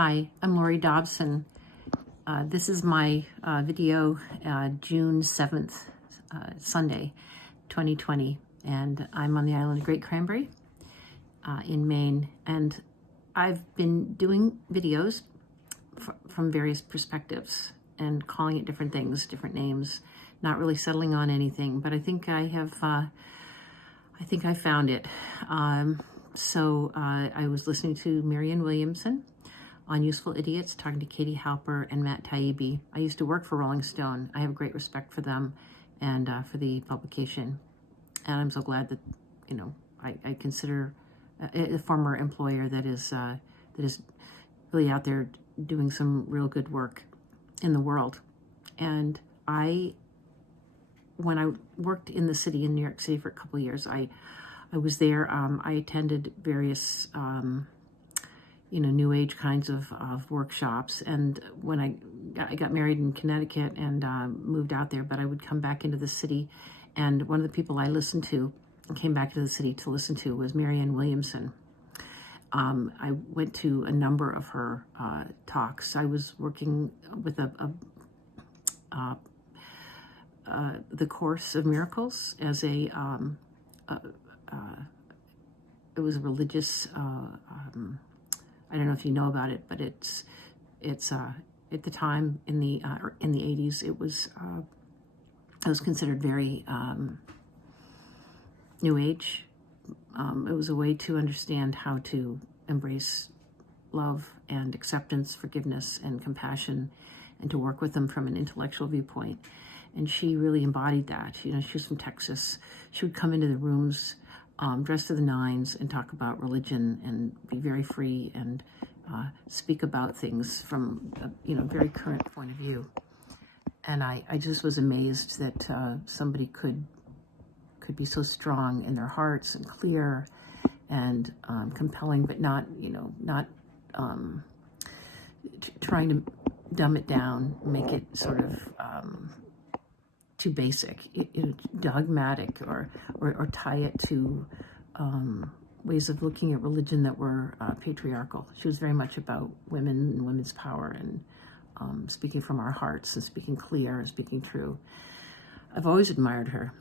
Hi, I'm Laurie Dobson. This is my video, June 7th, Sunday, 2020, and I'm on the island of Great Cranberry in Maine, and I've been doing videos from various perspectives and calling it different things, different names, not really settling on anything, but I think I have, I found it. I was listening to Marianne Williamson on Useful Idiots, talking to Katie Halper and Matt Taibbi. I used to work for Rolling Stone. I have great respect for them and for the publication. And I'm so glad that, I consider a former employer that is really out there doing some real good work in the world. And when I worked in the city, in New York City for a couple of years, I was there. I attended various New Age kinds of workshops. And when I got married in Connecticut and moved out there, but I would come back into the city. And one of the people I listened to, came back to the city to listen to, was Marianne Williamson. I went to a number of her talks. I was working with the Course of Miracles as it was a religious, I don't know if you know about it, but it's at the time in the 80s, it was considered very New Age. It was a way to understand how to embrace love and acceptance, forgiveness and compassion, and to work with them from an intellectual viewpoint. And she really embodied that. She was from Texas. She would come into the rooms dressed to the nines and talk about religion and be very free and speak about things from a very current point of view. And I just was amazed that somebody could be so strong in their hearts and clear and compelling, but not trying to dumb it down, make it sort of too basic, dogmatic, or tie it to ways of looking at religion that were patriarchal. She was very much about women and women's power and speaking from our hearts and speaking clear and speaking true. I've always admired her.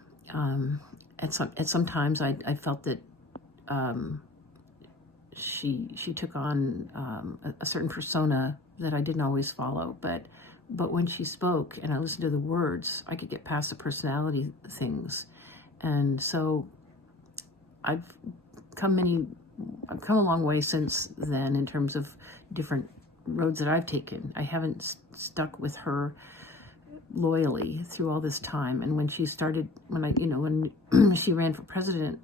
At some times I felt that she took on a certain persona that I didn't always follow, but when she spoke and I listened to the words, I could get past the personality things. And so I've come a long way since then in terms of different roads that I've taken. I haven't stuck with her loyally through all this time. And when she ran for president,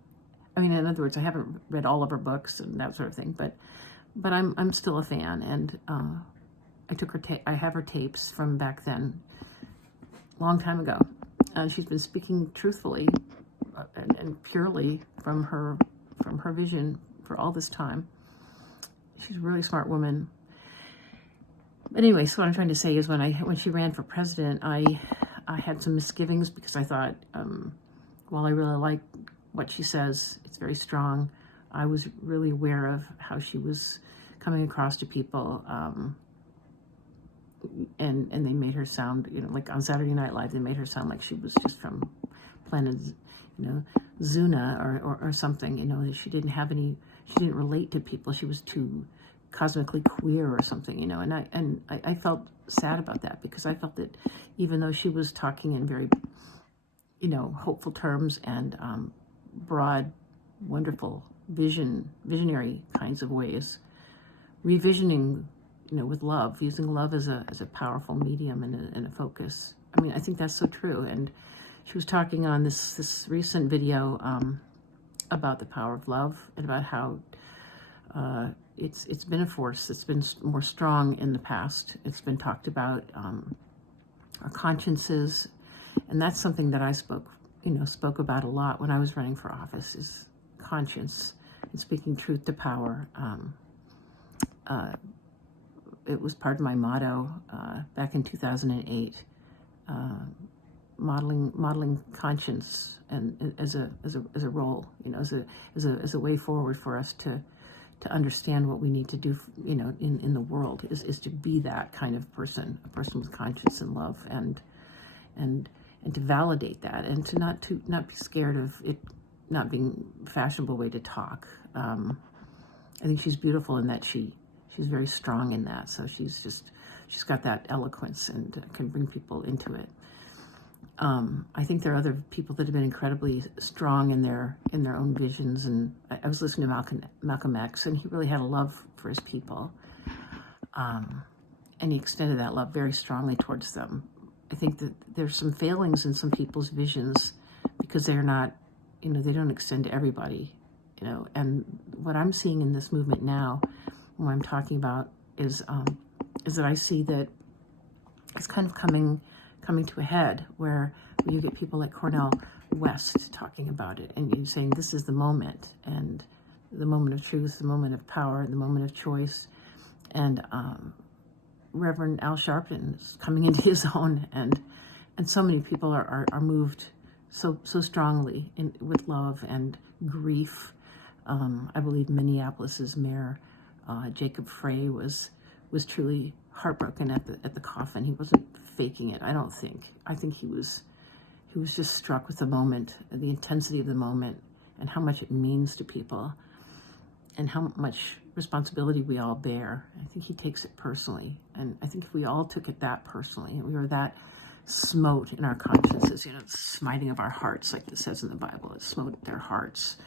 in other words, I haven't read all of her books and that sort of thing, but I'm still a fan. And I took her I have her tapes from back then, long time ago. She's been speaking truthfully and purely from her vision for all this time. She's a really smart woman. But anyway, so what I'm trying to say is when she ran for president, I had some misgivings because I thought, while I really like what she says, it's very strong, I was really aware of how she was coming across to people. And they made her sound, like on Saturday Night Live, they made her sound like she was just from planet, Zuna or something, that she didn't relate to people. She was too cosmically queer or something, and I felt sad about that because I felt that even though she was talking in very, hopeful terms and broad, wonderful visionary kinds of ways, revisioning, with love, using love as a powerful medium and a focus. I think that's so true. And she was talking on this recent video about the power of love and about how it's been a force that's been more strong in the past. It's been talked about, our consciences, and that's something that I spoke about a lot when I was running for office, is conscience and speaking truth to power. It was part of my motto back in 2008, modeling conscience and as a role, as a way forward for us to to understand what we need to do, in the world is to be that kind of person, a person with conscience and love, and to validate that, and to not be scared of it not being a fashionable way to talk. I think she's beautiful in that she's very strong in that. So she's got that eloquence and can bring people into it. I think there are other people that have been incredibly strong in their own visions. And I was listening to Malcolm X, and he really had a love for his people. And he extended that love very strongly towards them. I think that there's some failings in some people's visions because they're not, they don't extend to everybody, and what I'm seeing in this movement now, what I'm talking about is that I see that it's kind of coming to a head where you get people like Cornel West talking about it, and you're saying this is the moment, and the moment of truth, the moment of power, the moment of choice, and Reverend Al Sharpton is coming into his own, and so many people are moved so strongly with love and grief. I believe Minneapolis's mayor, Jacob Frey, was truly heartbroken at the coffin. He wasn't faking it, I don't think. I think he was just struck with the moment, the intensity of the moment, and how much it means to people, and how much responsibility we all bear. I think he takes it personally, and I think if we all took it that personally, and we were that smote in our consciences, the smiting of our hearts, like it says in the Bible, it smote their hearts.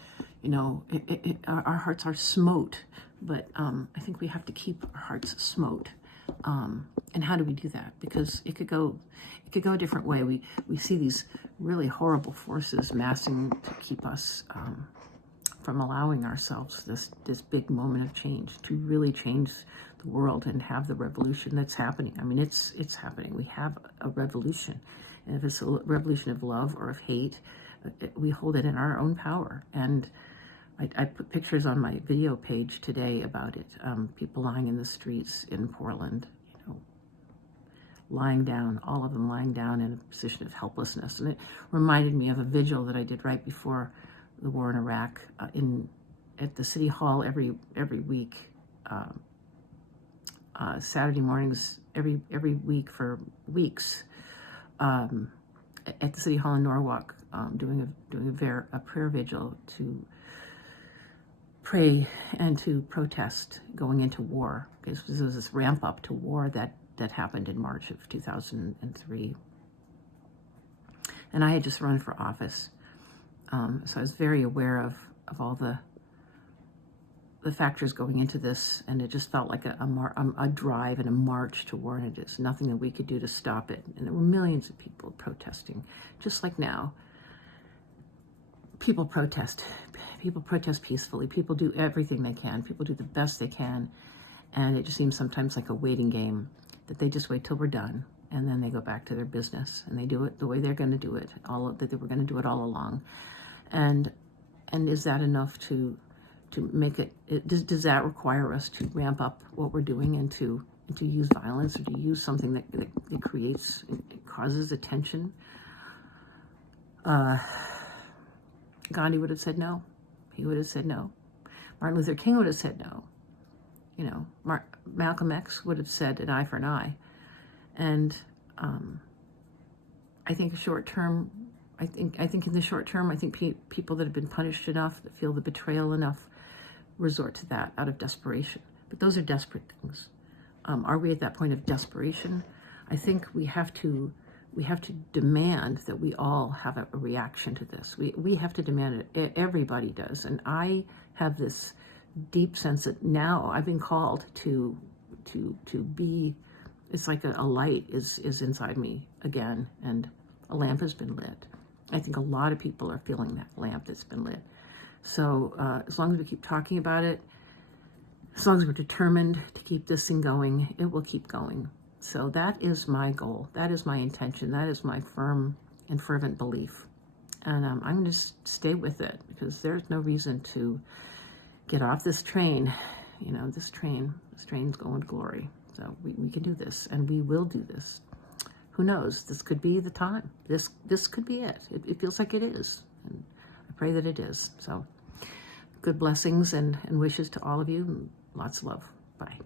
Our hearts are smote, but I think we have to keep our hearts smote. And how do we do that? Because it could go a different way. We see these really horrible forces massing to keep us from allowing ourselves this big moment of change, to really change the world and have the revolution that's happening. I mean, it's happening. We have a revolution, and if it's a revolution of love or of hate, we hold it in our own power. And I put pictures on my video page today about it. People lying in the streets in Portland, lying down, all of them lying down in a position of helplessness. And it reminded me of a vigil that I did right before the war in Iraq at the City Hall every week, Saturday mornings every week for weeks, at the City Hall in Norwalk, doing a prayer vigil to pray and to protest going into war, because there was this ramp up to war that happened in March of 2003. And I had just run for office, so I was very aware of all the factors going into this, and it just felt like a drive and a march to war, and it is nothing that we could do to stop it. And there were millions of people protesting, just like now. People protest peacefully. People do everything they can. People do the best they can. And it just seems sometimes like a waiting game, that they just wait till we're done, and then they go back to their business, and they do it the way they're going to do it, that they were going to do it all along. And is that enough to make it? Does that require us to ramp up what we're doing and to use violence, or to use something that creates, it causes attention? Gandhi would have said no. He would have said no. Martin Luther King would have said no. Malcolm X would have said an eye for an eye. And I think in the short term, I think people that have been punished enough, that feel the betrayal enough, resort to that out of desperation. But those are desperate things. Are we at that point of desperation? I think we have to demand that we all have a reaction to this. We have to demand it. Everybody does. And I have this deep sense that now I've been called to be, it's like a light is inside me again, and a lamp has been lit. I think a lot of people are feeling that lamp that's been lit. So as long as we keep talking about it, as long as we're determined to keep this thing going, it will keep going. So that is my goal. That is my intention. That is my firm and fervent belief. And I'm going to stay with it, because there's no reason to get off this train. This train's going to glory. So we can do this, and we will do this. Who knows? This could be the time. This could be it. It feels like it is. And I pray that it is. So Good blessings and wishes to all of you. Lots of love. Bye.